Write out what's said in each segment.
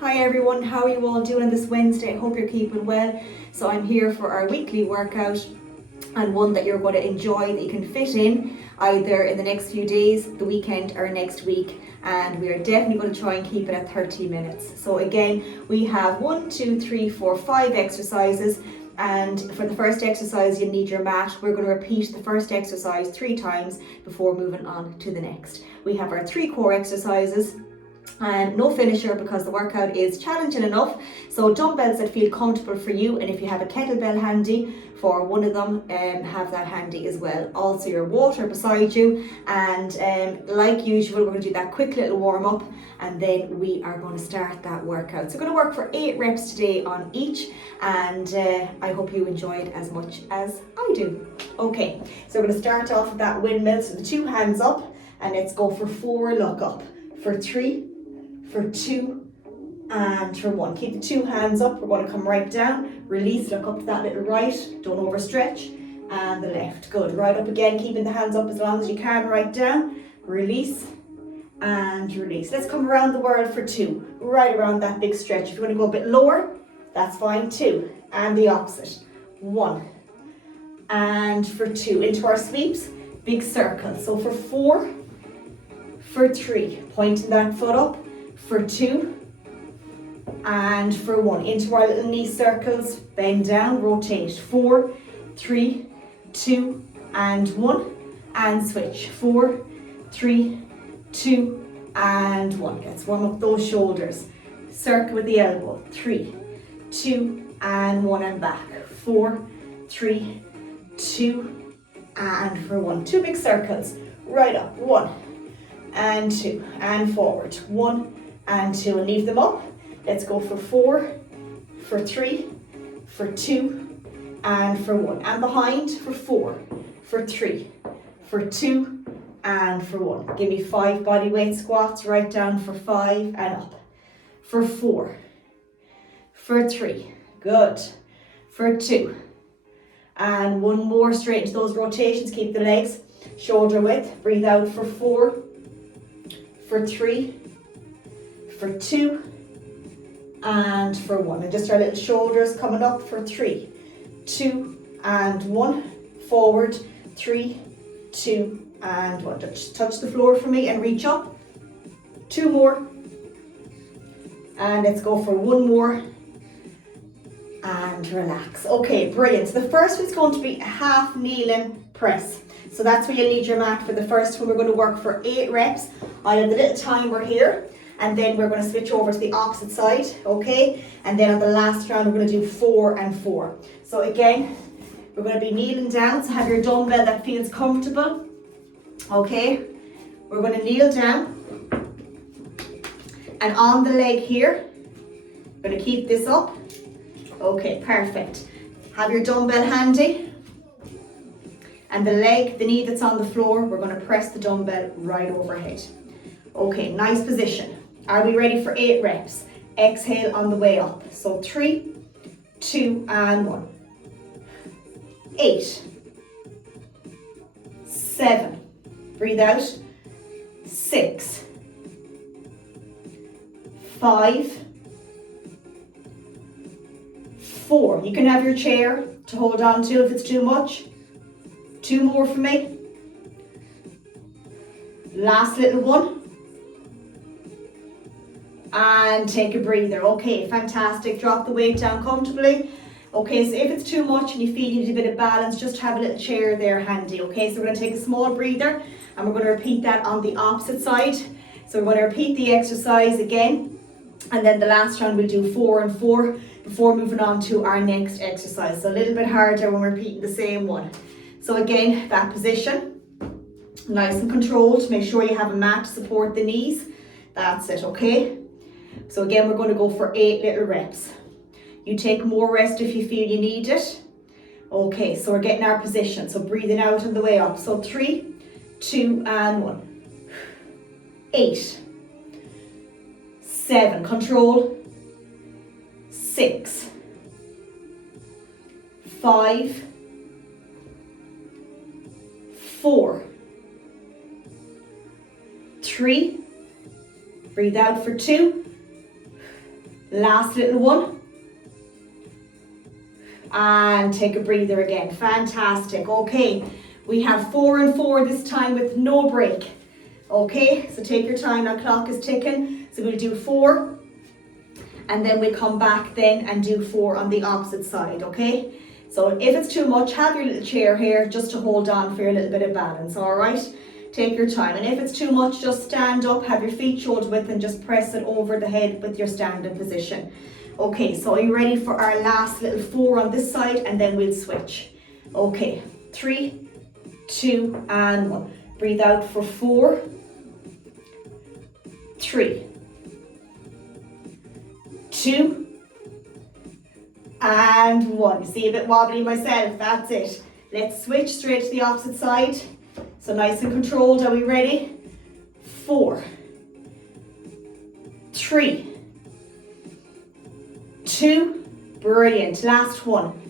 Hi everyone, how are you all doing this Wednesday? I hope you're keeping well. So I'm here for our weekly workout, and one that you're going to enjoy, that you can fit in either in the next few days, the weekend, or next week. And we are definitely going to try and keep it at 30 minutes. So again, we have 1, 2, 3, 4, 5 exercises. And for the first exercise, you need your mat. We're going to repeat the first exercise 3 times before moving on to the next. We have our 3 core exercises, and no finisher because the workout is challenging enough. So dumbbells that feel comfortable for you, and if you have a kettlebell handy for one of them, have that handy as well. Also your water beside you, and like usual, we're going to do that quick little warm up, and then we are going to start that workout. So we're going to work for 8 reps today on each, and I hope you enjoy it as much as I do. Okay, so we're going to start off with that windmill. So the 2 hands up, and let's go for 4, look up, for 3, for 2, and for 1. Keep the 2 hands up. We're going to come right down, release, look up to that little right, don't overstretch, and the left. Good. Right up again, keeping the hands up as long as you can, right down, release, and release. Let's come around the world for 2, right around that big stretch. If you want to go a bit lower, that's fine, 2, and the opposite, 1, and for 2. Into our sweeps, big circle. So for 4, for 3, pointing that foot up, for 2, and for 1. Into our little knee circles, bend down, rotate, 4, 3, 2, and 1, and switch, 4, 3, 2, and 1. Let's warm up those shoulders. Circle with the elbow, 3, 2, and 1, and back, 4, 3, 2, and for 1. 2 big circles, right up, 1, and 2, and forward, 1, and 2, and leave them up. Let's go for 4, for 3, for 2, and for 1, and behind for 4, for 3, for 2, and for 1. Give me 5 body weight squats, right down for 5 and up, for 4, for 3, good, for 2, and 1 more. Straight into those rotations, keep the legs shoulder width, breathe out for 4, for 3, for 2, and for 1. And just our little shoulders coming up for 3, 2, and 1, forward, 3, 2, and 1. Just touch the floor for me and reach up. 2 more, and let's go for 1 more, and relax. Okay, brilliant. So the first one's going to be a half kneeling press. So that's where you'll need your mat for the first one. We're going to work for 8 reps. I have the little timer here, and then we're going to switch over to the opposite side, okay? And then on the last round, we're going to do 4 and 4. So again, we're going to be kneeling down, so have your dumbbell that feels comfortable, okay? We're going to kneel down, and on the leg here, we're going to keep this up. Okay, perfect. Have your dumbbell handy, and the leg, the knee that's on the floor, we're going to press the dumbbell right overhead. Okay, nice position. Are we ready for 8 reps? Exhale on the way up. So 3, 2, and 1. 8, 7, breathe out, 6, 5, 4. You can have your chair to hold on to if it's too much. 2 more for me. Last little one. And take a breather. Okay, fantastic. Drop the weight down comfortably. Okay, so if it's too much and you feel you need a bit of balance, just have a little chair there handy. Okay, so we're going to take a small breather, and we're going to repeat that on the opposite side. So we're going to repeat the exercise again, and then the last round we'll do 4 and 4 before moving on to our next exercise. So a little bit harder when we're repeating the same one. So again, that position, nice and controlled. Make sure you have a mat to support the knees. That's it, okay? So again, we're going to go for 8 little reps. You take more rest if you feel you need it. Okay, so we're getting our position. So breathing out on the way up. So 3, 2, and 1. 8, 7, control. 6, 5, 4, 3, breathe out for 2, Last little one. And take a breather again. Fantastic. Okay, we have 4 and 4 this time with no break. Okay, so take your time, that clock is ticking. So we'll do 4 and then we'll come back then and do 4 on the opposite side, okay? So if it's too much, have your little chair here just to hold on for your little bit of balance, all right? Take your time. And if it's too much, just stand up, have your feet shoulder width and just press it over the head with your standing position. Okay, so are you ready for our last little 4 on this side and then we'll switch. Okay, 3, 2 and 1. Breathe out for 4, 3, 2 and 1. You see, a bit wobbly myself, that's it. Let's switch straight to the opposite side. So nice and controlled, are we ready? 4, 3, 2, brilliant, last one.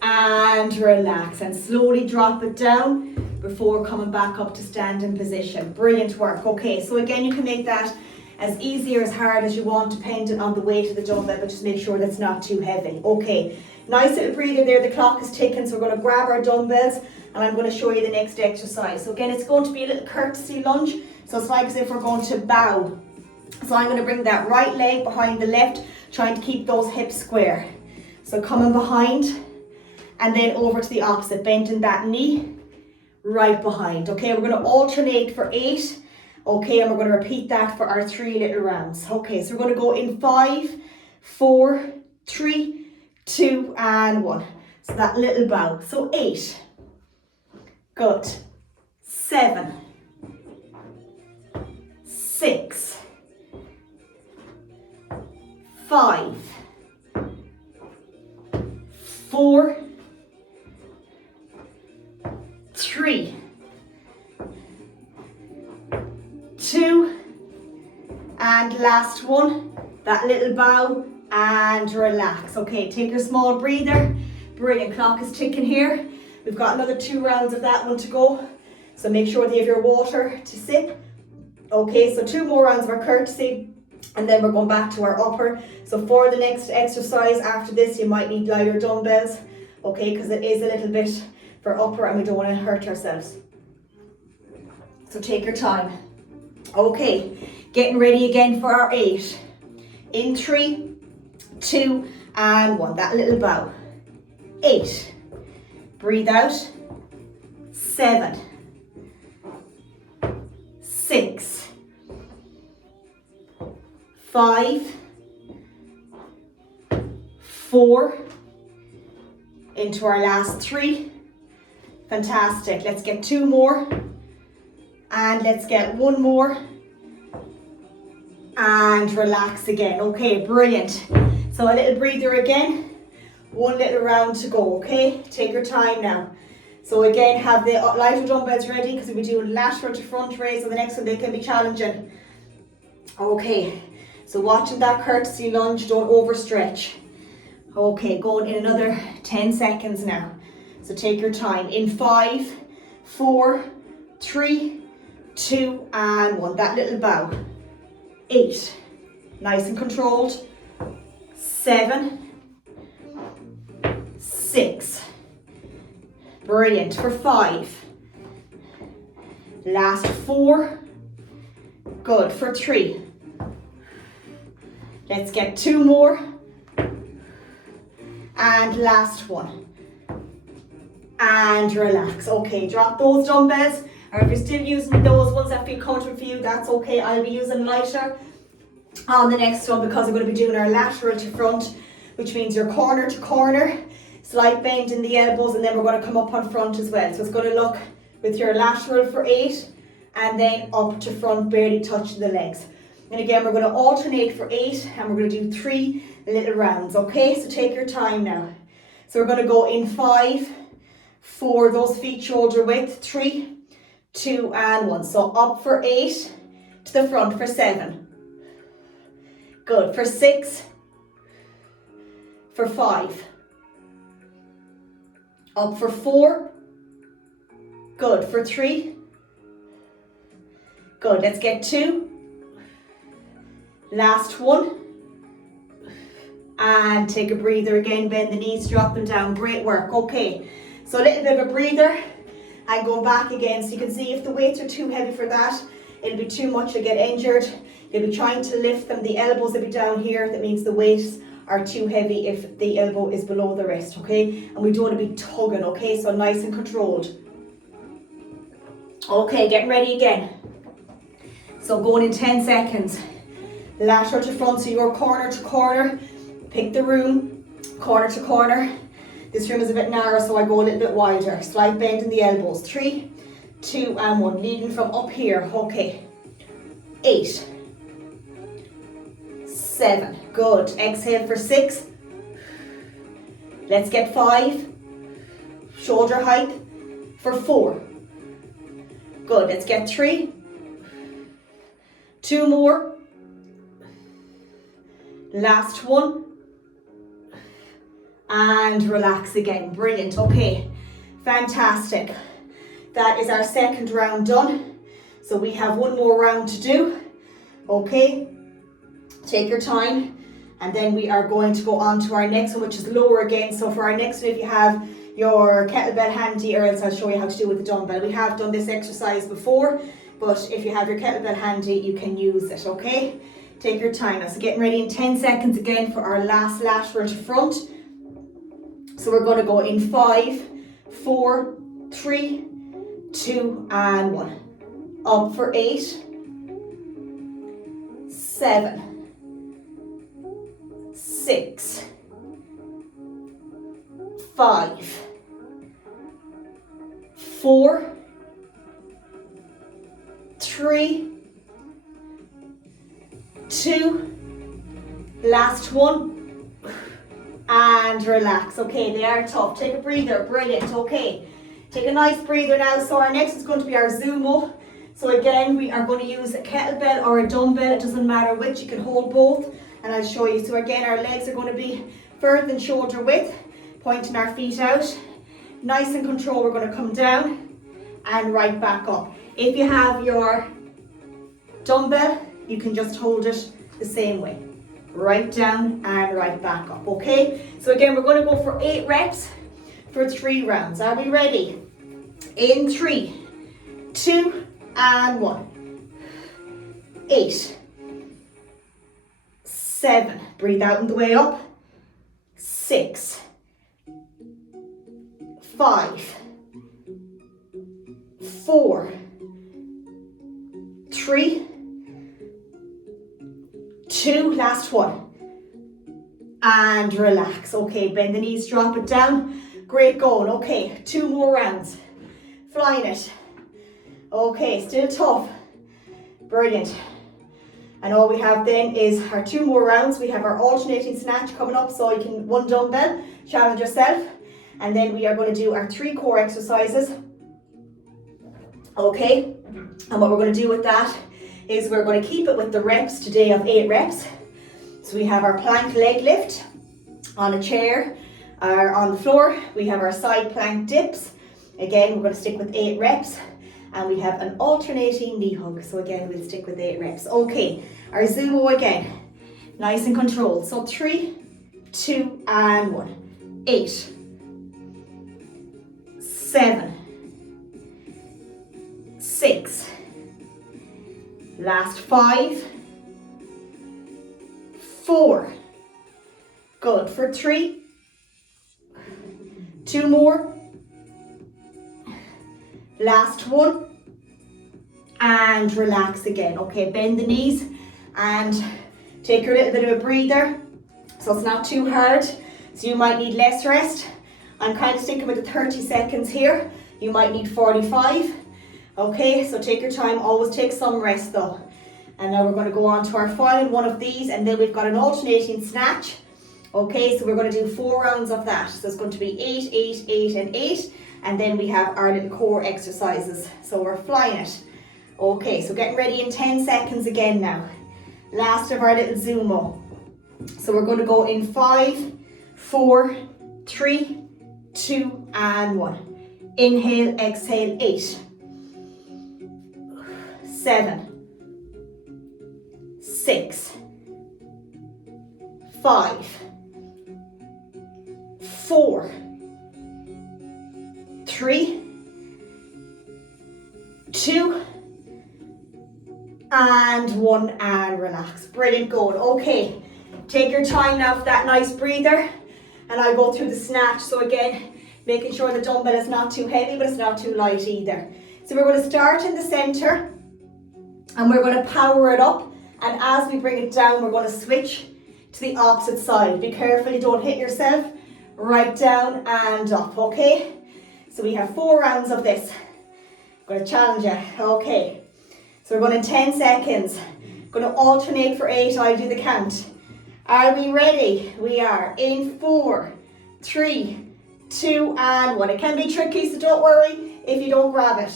And relax and slowly drop it down before coming back up to standing position. Brilliant work. Okay, so again, you can make that as easy or as hard as you want depending on the weight of the dumbbell, but just make sure that's not too heavy. Okay, nice little breather there, the clock is ticking, so we're going to grab our dumbbells and I'm going to show you the next exercise. So again, it's going to be a little courtesy lunge, so it's like as if we're going to bow. So I'm going to bring that right leg behind the left, trying to keep those hips square. So coming behind and then over to the opposite, bending that knee right behind. Okay, we're going to alternate for 8. Okay, and we're going to repeat that for our 3 little rounds. Okay, so we're going to go in 5, 4, 3, 2 and 1. So that little bow. So 8. Good. 7, 6, 5, 4, 3, 2 and last one, that little bow and relax. Okay, take your small breather. Brilliant, clock is ticking here. We've got another 2 rounds of that one to go, so make sure that you have your water to sip. Okay, so 2 more rounds of our courtesy and then we're going back to our upper. So for the next exercise after this, you might need lighter dumbbells, okay, because it is a little bit for upper and we don't want to hurt ourselves. So take your time. Okay, getting ready again for our 8. In 3, 2 and 1, that little bow. 8, breathe out. 7, 6, 5, 4, into our last 3. Fantastic, let's get 2 more. And let's get 1 more. And relax again. Okay, brilliant. So a little breather again. 1 little round to go, okay? Take your time now. So again, have the lighter dumbbells ready because we'll be doing lateral to front raise on the next one. They can be challenging. Okay, so watching that courtesy lunge, don't overstretch. Okay, going in another 10 seconds now. So take your time. In 5, 4, 3, 2 and 1, that little bow. 8, nice and controlled. 7, 6, brilliant, for 5, last 4, good, for 3, let's get 2 more, and last one, and relax. Okay, drop those dumbbells, or if you're still using those ones that feel comfortable for you, that's okay. I'll be using lighter on the next one because we're going to be doing our lateral to front, which means your corner to corner, slight bend in the elbows, and then we're going to come up on front as well. So it's going to look with your lateral for 8 and then up to front, barely touching the legs. And again, we're going to alternate for 8 and we're going to do 3 little rounds, okay? So take your time now. So we're going to go in 5, 4, those feet shoulder width, 3, 2 and 1. So up for 8, to the front for 7. Good, for 6, for 5. Up for 4. Good, for 3. Good, let's get 2. Last one. and take a breather again, bend the knees, drop them down, great work. Okay, so a little bit of a breather and go back again. So you can see if the weights are too heavy for that, it'll be too much, you'll get injured. You'll be trying to lift them, the elbows will be down here, that means the weights are too heavy if the elbow is below the wrist, okay? And we don't want to be tugging, okay? So nice and controlled. Okay, getting ready again. So going in 10 seconds. Lateral to front, so you're corner to corner. Pick the room, corner to corner. This room is a bit narrow, so I go a little bit wider. Slight bend in the elbows. 3, 2, and 1. Leading from up here, okay. 8, 7, good. Exhale for 6. Let's get 5. Shoulder height for 4. Good, let's get 3. 2 more. Last one. And relax again. Brilliant, okay. Fantastic. That is our second round done. So we have one more round to do. Okay. Take your time, and then we are going to go on to our next one, which is lower again. So for our next one, if you have your kettlebell handy, or else I'll show you how to do it with the dumbbell. We have done this exercise before, but if you have your kettlebell handy, you can use it, okay? Take your time. Now, so getting ready in 10 seconds again for our last lateral to front. So we're going to go in 5, 4, 3, 2, and 1. Up for 8, 7, 6, 5, 4, 3, 2, last one, and relax. Okay, they are tough. Take a breather. Brilliant. Okay, take a nice breather now. So our next is going to be our Zumo. So again, we are going to use a kettlebell or a dumbbell. It doesn't matter which. You can hold both, and I'll show you. So again, our legs are going to be further than shoulder width, pointing our feet out. Nice and controlled. We're going to come down and right back up. If you have your dumbbell, you can just hold it the same way. Right down and right back up, okay? So again, we're going to go for 8 reps for 3 rounds. Are we ready? In 3, 2, and 1. 8, 7, breathe out on the way up. 6, 5, 4, 3, 2, last one, and relax. Okay, bend the knees, drop it down. Great going. Okay, 2 more rounds. Flying it. Okay, still tough. Brilliant. And all we have then is our 2 more rounds. We have our alternating snatch coming up, so you can, 1 dumbbell, challenge yourself. And then we are going to do our 3 core exercises. Okay, and what we're going to do with that is we're going to keep it with the reps today of 8 reps. So we have our plank leg lift on a chair or on the floor. We have our side plank dips. Again, we're going to stick with 8 reps. And we have an alternating knee hug. So again, we'll stick with 8 reps. Okay, our Zumo again. Nice and controlled. So 3, 2, and 1. 8, 7, 6, last 5, 4, good, for 3, 2 more, last one, and relax again. Okay, bend the knees and take your little bit of a breather, so it's not too hard, so you might need less rest. I'm kind of sticking with the 30 seconds here. You might need 45. Okay, so take your time, always take some rest though. And now we're going to go on to our final one of these, and then we've got an alternating snatch. Okay, so we're going to do 4 rounds of that. So it's going to be 8, 8, 8, and 8. And then we have our little core exercises. So we're flying it. Okay, so getting ready in 10 seconds again now. Last of our little Zumo. So we're going to go in 5, 4, 3, 2, and 1. Inhale, exhale, 8, 7, 6, 5, 4, 3, 2, and 1, and relax. Brilliant going. Okay, take your time now for that nice breather, and I'll go through the snatch. So again, making sure the dumbbell is not too heavy, but it's not too light either. So we're going to start in the center, and we're going to power it up, and as we bring it down, we're going to switch to the opposite side. Be careful you don't hit yourself. Right down and up, okay? So we have 4 rounds of this. I'm going to challenge you, okay? So we're going in 10 seconds. Going to alternate for 8, I'll do the count. Are we ready? We are in 4, 3, 2, and 1. It can be tricky, so don't worry if you don't grab it.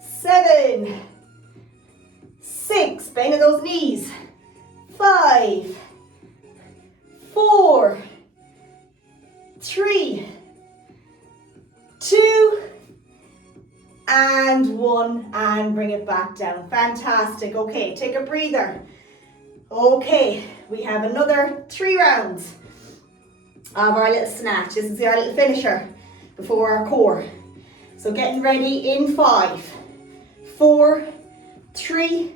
7, 6, bend those knees. 5, 4, 3, 2, and 1, and bring it back down. Fantastic. Okay, take a breather. Okay, we have another 3 rounds of our little snatch. This is our little finisher before our core. So getting ready in 5, 4, 3,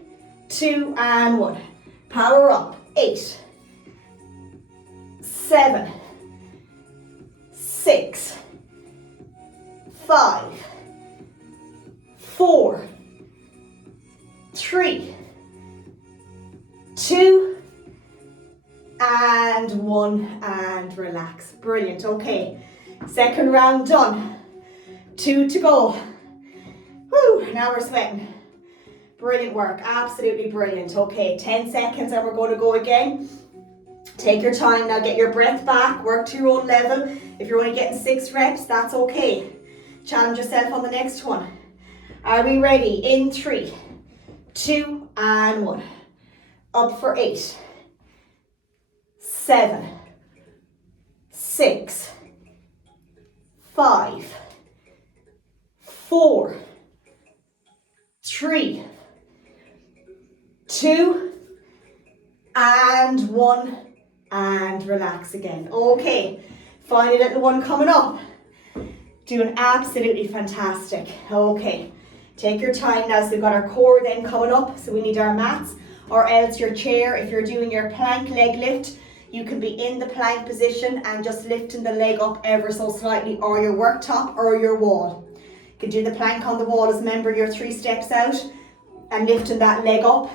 2, and 1. Power up. 8, 7, 6, 5, 4, 3, 2, and 1, and relax. Brilliant. Okay, second round done. 2 to go. Woo, now we're sweating. Brilliant work, absolutely brilliant. Okay, 10 seconds and we're going to go again. Take your time now, get your breath back, work to your own level. If you're only getting 6 reps, that's okay. Challenge yourself on the next one. Are we ready? In 3, 2, and 1. Up for 8, 7, 6, 5, 4, 3, 2, and 1, and relax again. Okay, final little one coming up. Doing absolutely fantastic. Okay, take your time now. So we've got our core then coming up, so we need our mats, or else your chair. If you're doing your plank leg lift, you can be in the plank position and just lifting the leg up ever so slightly, or your worktop or your wall. You can do the plank on the wall as remember your 3 steps out and lifting that leg up.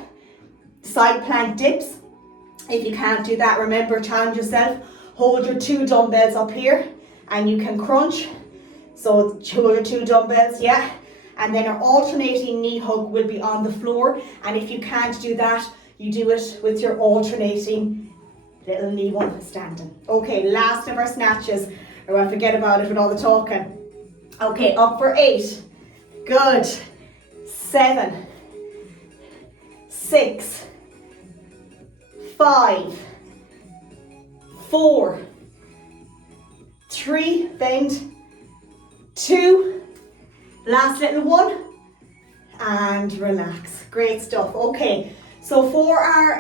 Side plank dips. If you can't do that, remember, challenge yourself. Hold your 2 dumbbells up here and you can crunch. So hold your 2 dumbbells, yeah. And then our alternating knee hug will be on the floor. And if you can't do that, you do it with your alternating little knee one standing. Okay, last of our snatches. Or I'll forget about it with all the talking. Okay, up for 8. Good. 7, 6, 5, 4, 3, bend, 2, last little one, and relax. Great stuff. Okay, so for our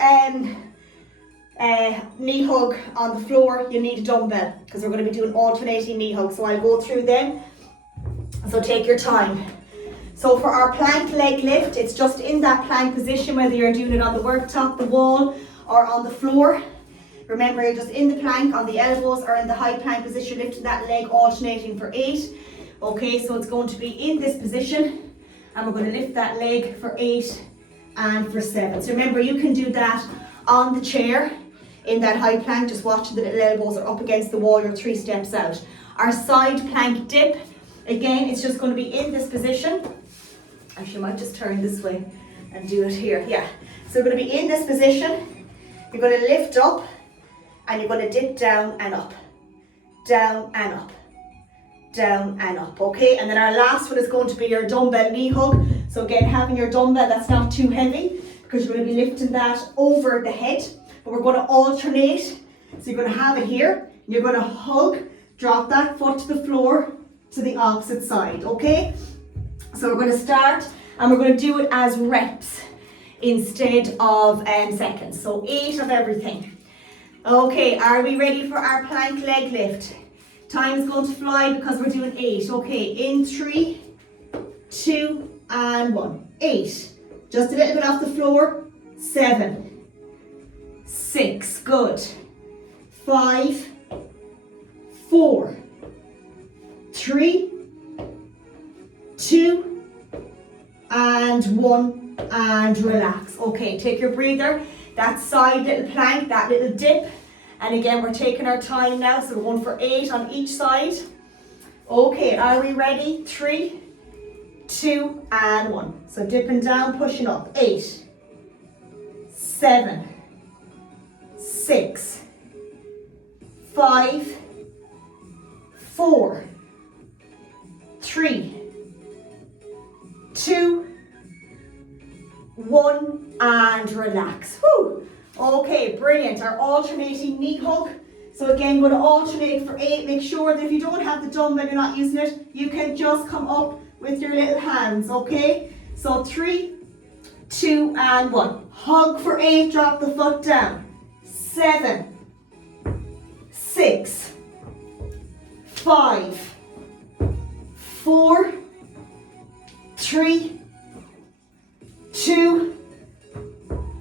knee hug on the floor, you need a dumbbell because we're going to be doing alternating knee hugs. So I'll go through them. So take your time. So for our plank leg lift, it's just in that plank position, whether you're doing it on the worktop, the wall, or on the floor. Remember, you're just in the plank on the elbows or in the high plank position, lifting that leg, alternating for 8. Okay, so it's going to be in this position, and we're going to lift that leg for 8 and for 7. So remember, you can do that on the chair in that high plank, just watching the little elbows are up against the wall, you're 3 steps out. Our side plank dip, again, it's just going to be in this position. Actually, I might just turn this way and do it here. Yeah, so we're going to be in this position. You're going to lift up and you're going to dip down and up, down and up, down and up. Okay, and then our last one is going to be your dumbbell knee hug. So again, having your dumbbell that's not too heavy, because you're going to be lifting that over the head, but we're going to alternate. So you're going to have it here, you're going to hug, drop that foot to the floor to the opposite side. Okay, so we're going to start and we're going to do it as reps instead of seconds. So 8 of everything. Okay, are we ready for our plank leg lift? Time is going to fly because we're doing 8. Okay, in 3, 2, and 1. 8. Just a little bit off the floor. 7, 6, good. 5, 4, 3, 2, and 1, and relax. Okay, take your breather. That side little plank, that little dip. And again, we're taking our time now, so we're going for 8 on each side. Okay, are we ready? 3, 2, and 1. So dipping down, pushing up. 8, 7, 6, 5, 4, 3, 2, 1, and relax. Whew. Okay, brilliant. Our alternating knee hug. So again, going to alternate for 8. Make sure that if you don't have the dumbbell, you're not using it, you can just come up with your little hands, okay? So 3, 2, and 1. Hug for 8, drop the foot down. 7, 6, 5, 4, 3, 2,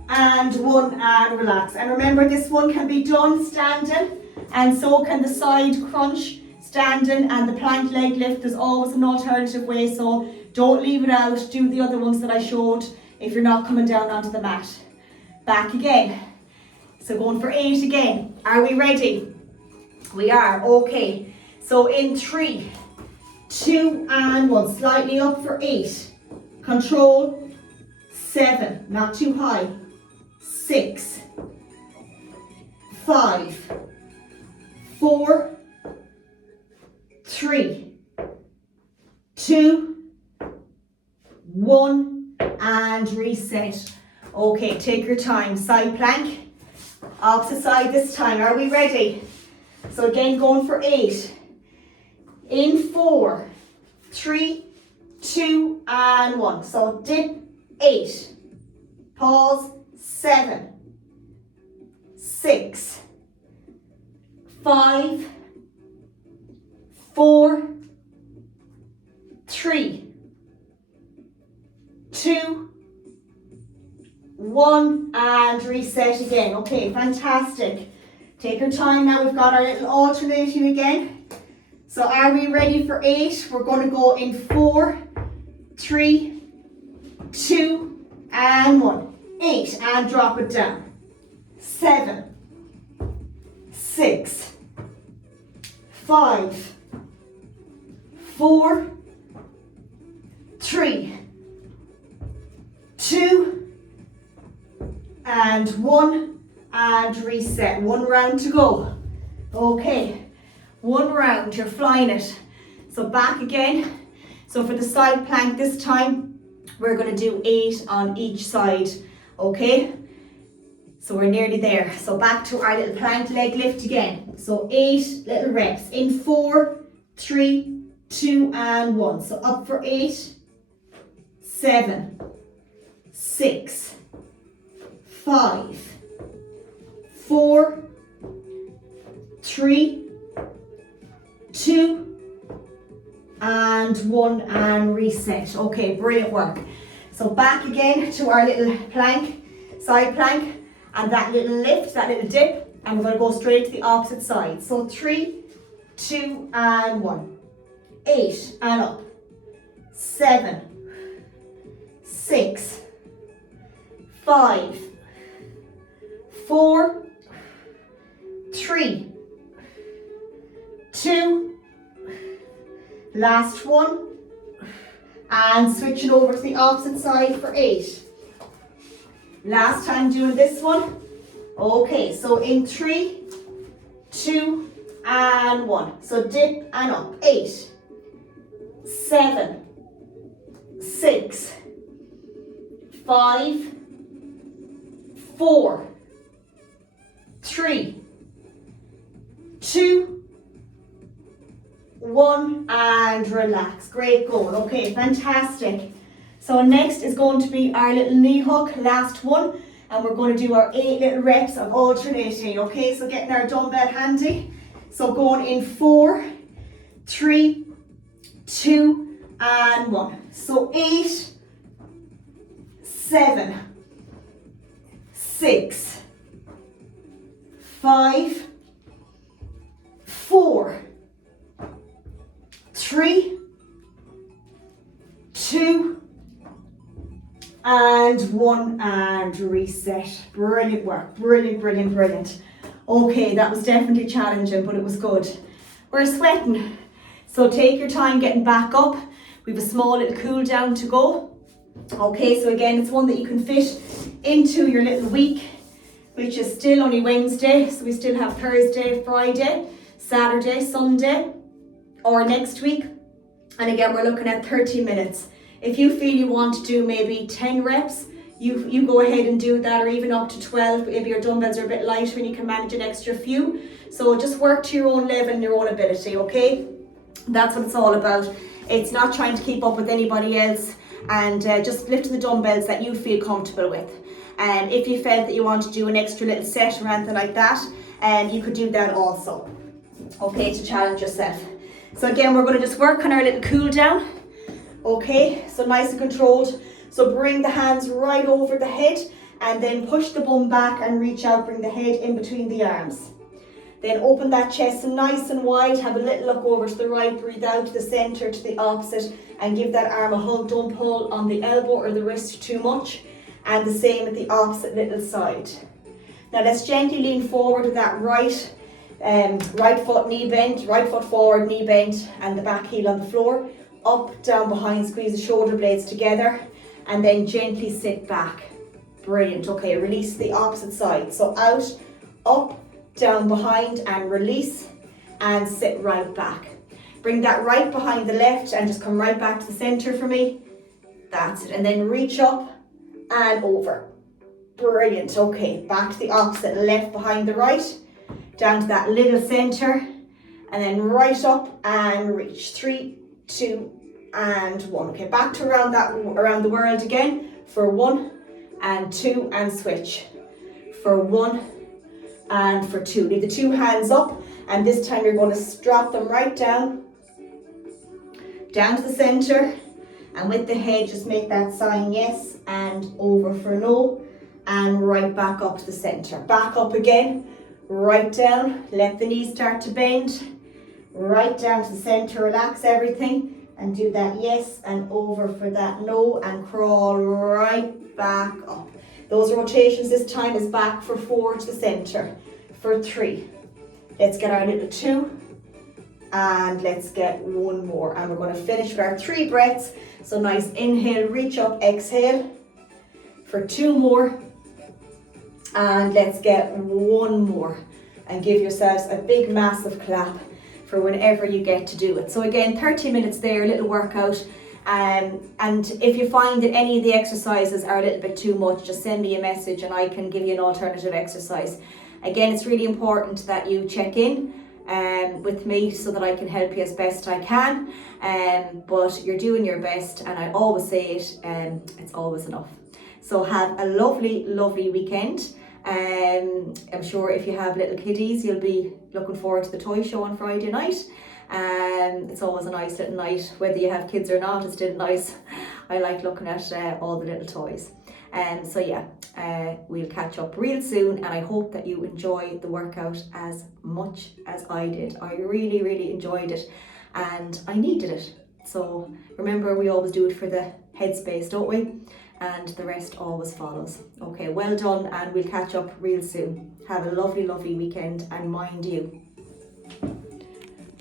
and 1, and relax. And remember, this one can be done standing, and so can the side crunch standing, and the plank leg lift. There's always an alternative way, so don't leave it out. Do the other ones that I showed if you're not coming down onto the mat. Back again. So going for 8 again. Are we ready? We are. Okay. So in 3, 2, and 1. Slightly up for 8. Control. 7. Not too high. 6, 5, 4, 3, 2, 1, and reset. Okay, take your time. Side plank, opposite side this time. Are we ready? So again, going for 8. In 4, 3, 2, and 1. So dip, 8. Pause, 7, 6, 5, 4, 3, 2, 1, and reset again. Okay, fantastic. Take your time now. We've got our little alternating again. So are we ready for 8? We're going to go in 4, 3, 2, and 1. 8, and drop it down. 7, 6, 5, 4, 3, 2, and 1, and reset. 1 round to go. Okay, 1 round, you're flying it. So back again. So for the side plank this time, we're going to do 8 on each side. Okay, so we're nearly there. So back to our little plank leg lift again. So 8 little reps. In 4, 3, 2, and 1. So up for 8, 7, 6, 5, 4, 3, 2, and 1, and reset. Okay, brilliant work. So back again to our little plank, side plank, and that little lift, that little dip, and we're going to go straight to the opposite side. So 3, 2, and 1. 8, and up. 7, 6, 5, 4, 3, 2, last one, and switching over to the opposite side for 8. Last time doing this one. Okay, so in 3, 2, and 1. So dip and up. 8, 7, 6, 5, 4, 3, 2, 1, and relax. Great going. Okay, fantastic. So next is going to be our little knee hug, last one, and we're going to do our 8 little reps of alternating. Okay, so getting our dumbbell handy. So going in 4, 3, 2, and 1. So 8, 7, 6, 5, 4, 3, 2, and 1, and reset. Brilliant work, brilliant, brilliant, brilliant. Okay, that was definitely challenging, but it was good. We're sweating, so take your time getting back up. We have a small little cool down to go. Okay, so again, it's one that you can fit into your little week, which is still only Wednesday, so we still have Thursday, Friday, Saturday, Sunday, or next week. And again, we're looking at 30 minutes. If you feel you want to do maybe 10 reps, you go ahead and do that, or even up to 12. Maybe your dumbbells are a bit lighter and you can manage an extra few. So just work to your own level and your own ability, okay? That's what it's all about. It's not trying to keep up with anybody else, and just lift the dumbbells that you feel comfortable with. And if you felt that you want to do an extra little set or anything like that, you could do that also, okay, to challenge yourself. So again, we're going to just work on our little cool down. Okay, so nice and controlled. So bring the hands right over the head and then push the bum back and reach out, bring the head in between the arms. Then open that chest nice and wide, have a little look over to the right, breathe out to the center, to the opposite, and give that arm a hug. Don't pull on the elbow or the wrist too much. And the same at the opposite little side. Now let's gently lean forward with that right foot knee bent, right foot forward, knee bent, and the back heel on the floor. Up, down, behind, squeeze the shoulder blades together, and then gently sit back. Brilliant. Okay, release the opposite side. So out, up, down, behind, and release, and sit right back. Bring that right behind the left and just come right back to the center for me. That's it. And then reach up and over. Brilliant. Okay, back to the opposite, left behind the right, down to that little center, and then right up and reach. 3, 2, and 1. Okay, back to around the world again for 1 and 2, and switch for 1 and for 2. Leave the 2 hands up, and this time you're going to drop them right down to the center, and with the head just make that sign yes and over for no, and right back up to the center. Back up again, right down, let the knees start to bend, right down to the center, relax everything, and do that yes and over for that no, and crawl right back up. Those rotations this time is back for 4 to the center, for 3. Let's get our little 2, and let's get 1 more, and we're going to finish with our 3 breaths. So nice inhale, reach up, exhale for 2 more, and let's get 1 more, and give yourselves a big massive clap for whenever you get to do it. So again, 30 minutes there, a little workout. And if you find that any of the exercises are a little bit too much, just send me a message and I can give you an alternative exercise. Again, it's really important that you check in with me so that I can help you as best I can. But you're doing your best, and I always say it, it's always enough. So have a lovely, lovely weekend. I'm sure if you have little kiddies, you'll be looking forward to the toy show on Friday night. It's always a nice little night, whether you have kids or not, it's still nice. I like looking at all the little toys. So yeah, we'll catch up real soon, and I hope that you enjoy the workout as much as I did. I really, really enjoyed it, and I needed it. So remember, we always do it for the headspace, don't we? And the rest always follows. Okay, well done, and we'll catch up real soon. Have a lovely, lovely weekend, and mind you.